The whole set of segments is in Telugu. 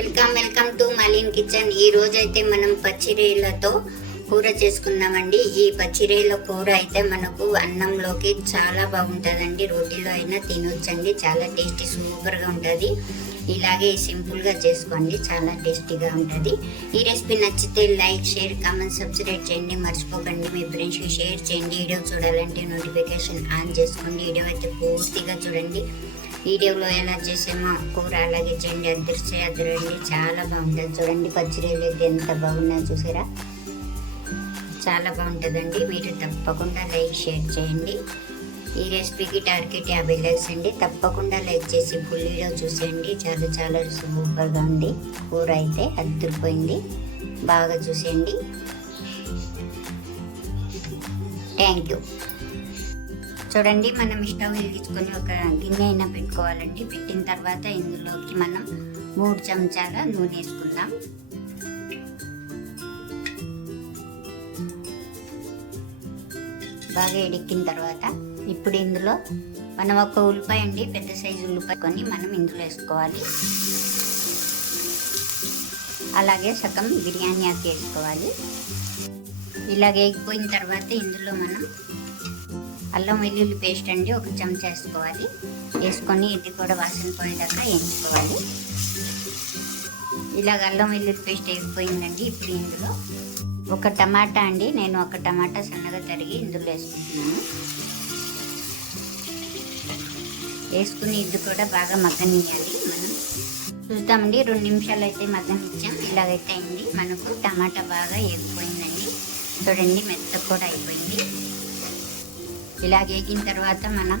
వెల్కమ్ వెల్కమ్ టు మలిన్ కిచెన్. ఈ రోజు అయితే మనం పచ్చిరేలతో కూర చేసుకుందామండి. ఈ పచ్చిరేల కూర అయితే మనకు అన్నంలోకి చాలా బాగుంటుందండి. రోటీలో అయినా తినొచ్చండి. చాలా టేస్టీ సూపర్గా ఉంటుంది. ఇలాగే సింపుల్గా చేసుకోండి. చాలా టేస్టీగా ఉంటుంది. ఈ రెసిపీ నచ్చితే లైక్ షేర్ కామెంట్ సబ్స్క్రైబ్ చేయండి. మర్చిపోకండి. మీ ఫ్రెండ్స్కి షేర్ చేయండి. వీడియో చూడాలంటే నోటిఫికేషన్ ఆన్ చేసుకోండి. వీడియో అయితే పూర్తిగా చూడండి. వీడియోలో ఎలా చేసామో కూర అలాగే చేయండి అదృష్టం అద్దరండి చాలా బాగుంటుంది. చూడండి పచ్చిరేలు అయితే ఎంత బాగున్నాయో చూసారా? చాలా బాగుంటుందండి. మీరు తప్పకుండా లైక్ షేర్ చేయండి. ఈ రెసిపీకి టార్గెట్ యాభై లైక్స్ అండి. తప్పకుండా లైక్ చేసి ఫుల్ వీడియో చూసేయండి. చాలా చాలా సూపర్గా ఉంది. కూర అయితే అద్దరిపోయింది. బాగా చూసేయండి. Thank you. చూడండి మనం స్టవ్ వెలిగించుకొని ఒక గిన్నె అయినా పెట్టుకోవాలండి. పెట్టిన తర్వాత ఇందులోకి మనం మూడు చెంచాల నూనె వేసుకుందాం. బాగా ఎడిక్కిన తర్వాత ఇప్పుడు ఇందులో మనం ఒక ఉల్లిపాయ అండి పెద్ద సైజు ఉల్లిపాయ కొని మనం ఇందులో వేసుకోవాలి. అలాగే సగం బిర్యానీ ఆకు వేసుకోవాలి. ఇలాగ వేగిపోయిన తర్వాత ఇందులో మనం అల్లం వెల్లుల్లి పేస్ట్ అండి ఒక చెంచా వేసుకోవాలి. వేసుకొని ఇది కూడా వాసన పోయేదాకా వేయించుకోవాలి. ఇలాగ అల్లం వెల్లుల్లి పేస్ట్ వేసిపోయిందండి ఇప్పుడు ఇందులో. ఒక టమాటా అండి నేను ఒక టమాటా సన్నగా తరిగి ఇందులో వేసుకుంటున్నాను. వేసుకుని ఇది కూడా బాగా మగ్గనియాలి మనం చూద్దామండి రెండు నిమిషాలు అయితే మగ్గనిచ్చాం. ఇలాగైతే అయింది. మనకు టమాటా బాగా వేగిపోయిందండి చూడండి మెత్త కూడా అయిపోయింది. ఇలా వేగిన తర్వాత మనం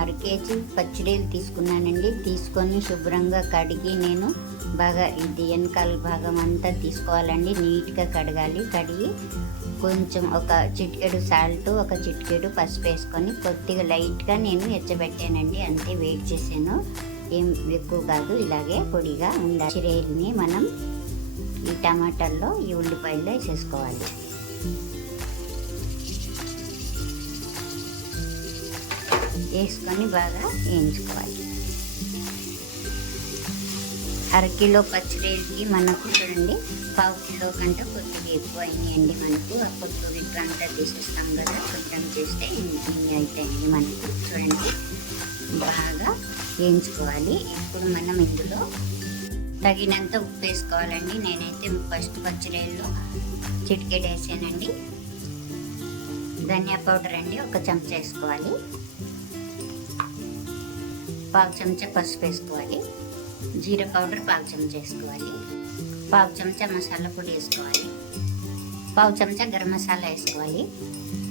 అర కేజీ పచ్చిడీలు తీసుకున్నానండి. తీసుకొని శుభ్రంగా కడిగి నేను బాగా ఇది వెనకాల భాగం అంతా తీసుకోవాలండి. నీట్గా కడగాలి. కడిగి కొంచెం ఒక చిటికెడు సాల్ట్ ఒక చిటికెడు పసుపు వేసుకొని కొద్దిగా లైట్గా నేను ఎచ్చబెట్టానండి. అంతే వెయిట్ చేశాను ఏం ఎక్కువ కాదు ఇలాగే పొడిగా ఉండాలి. చిరేల్ని మనం ఈ టమాటాల్లో ఈ ఉల్లిపాయల్లో వేసేసుకోవాలి. వేసుకొని బాగా వేయించుకోవాలి. అరకిలో పచ్చిరేలకి మనకు చూడండి. పావు కిలో కంటే కొద్దిగా ఎక్కువ అయినాయండి మనకు. ఆ కొద్ది అంతా తీసేస్తాం కదా కొంచెం చేస్తే ఇన్ని అవుతాయండి మనకు. చూడండి. బాగా వేయించుకోవాలి. ఇప్పుడు మనం ఇందులో తగినంత ఉప్పు వేసుకోవాలండి. నేనైతే ఫస్ట్ పచ్చిరేల్లో చిటికెడు వేసానండి. ధనియా పౌడర్ అండి ఒక చెంచా వేసుకోవాలి. పావు చెంచా పసుపు వేసుకోవాలి. జీరా పౌడర్ పావు చెంచా వేసుకోవాలి. పావు చెంచా మసాలా పొడి వేసుకోవాలి. పావు చెంచా గరం మసాలా వేసుకోవాలి.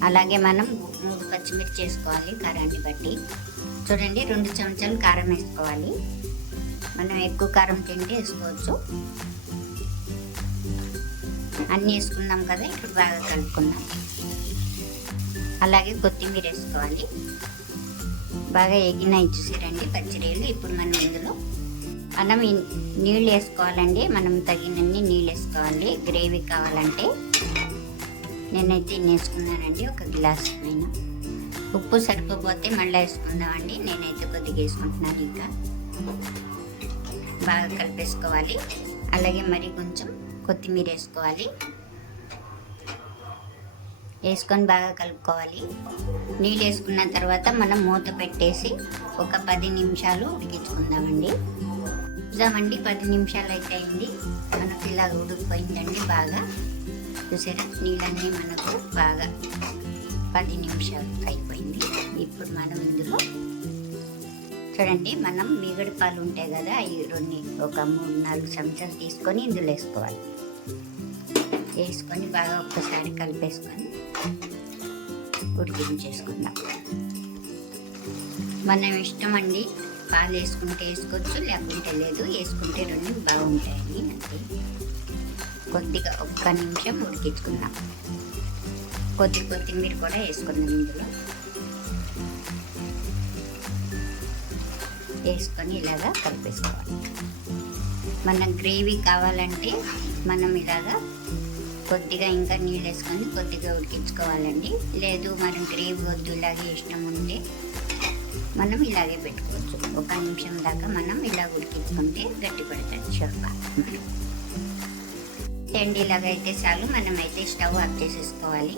అలాగే మనం మూడు పచ్చిమిర్చి వేసుకోవాలి కారాన్ని బట్టి. చూడండి రెండు చెంచాలు కారం వేసుకోవాలి. మనం ఎక్కువ కారం తింటే వేసుకోవచ్చు. అన్నీ వేసుకున్నాం కదా ఇప్పుడు బాగా కలుపుకుందాం. అలాగే కొత్తిమీర వేసుకోవాలి. బాగా ఎగినాయి చూసారండి పచ్చిరీలు ఇప్పుడు మనం ఇందులో మనం నీళ్ళు వేసుకోవాలండి. మనం తగినన్ని నీళ్ళు వేసుకోవాలి. గ్రేవీ కావాలంటే నేనైతే ఇన్ని వేసుకున్నానండి. ఒక గ్లాస్ పైన ఉప్పు సరిపోతే మళ్ళీ వేసుకుందామండి. నేనైతే కొద్దిగా వేసుకుంటున్నాను ఇంకా. బాగా కలిపేసుకోవాలి. అలాగే మరి కొంచెం కొత్తిమీర వేసుకోవాలి. వేసుకొని బాగా కలుపుకోవాలి. నీళ్ళు వేసుకున్న తర్వాత మనం మూత పెట్టేసి ఒక పది నిమిషాలు ఉడికించుకుందామండి. చూద్దామండి పది నిమిషాలు అయితే అయింది మనకి ఇలా ఉడికిపోయిందండి బాగా. చూసారా నీళ్ళన్నీ మనకు బాగా పది నిమిషాలు అయిపోయింది. ఇప్పుడు మనం ఇందులో చూడండి మనం మిగడి పాలు ఉంటాయి కదా అవి రెండు ఒక మూడు నాలుగు చెంచాలు తీసుకొని ఇందులో వేసుకోవాలి. వేసుకొని బాగా ఒక్కసారి కలిపేసుకొని ఉడికించేసుకుందాం మనం ఇష్టం అండి పాలు వేసుకుంటే వేసుకోవచ్చు లేకుంటే లేదు వేసుకుంటే రెండు బాగుంటాయి అంతే కొద్దిగా ఒక్క నిమిషం ఉడికించుకుందాం. కొద్ది కొత్తిమీర కూడా వేసుకుందాం ఇందులో. వేసుకొని ఇలాగా కలిపేసుకోవాలి. మన గ్రేవీ కావాలంటే మనం ఇలాగా కొద్దిగా ఇంకా నీళ్ళు వేసుకొని కొద్దిగా ఉడికించుకోవాలండి. లేదు మనం గ్రేవీ వద్దు ఇలాగే ఇష్టం ఉంటే మనం ఇలాగే పెట్టుకోవచ్చు. ఒక నిమిషం దాకా మనం ఇలా ఉడికించుకుంటే గట్టి పడుతుంది షోర్బా అండి ఇలాగైతే చాలు. మనం అయితే స్టవ్ ఆఫ్ చేసేసుకోవాలి.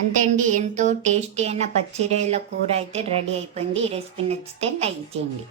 అంతే అండి ఎంతో టేస్టీ అయిన పచ్చిరేల కూర అయితే రెడీ అయిపోయింది. ఈ రెసిపీ నచ్చితే లైక్ చేయండి.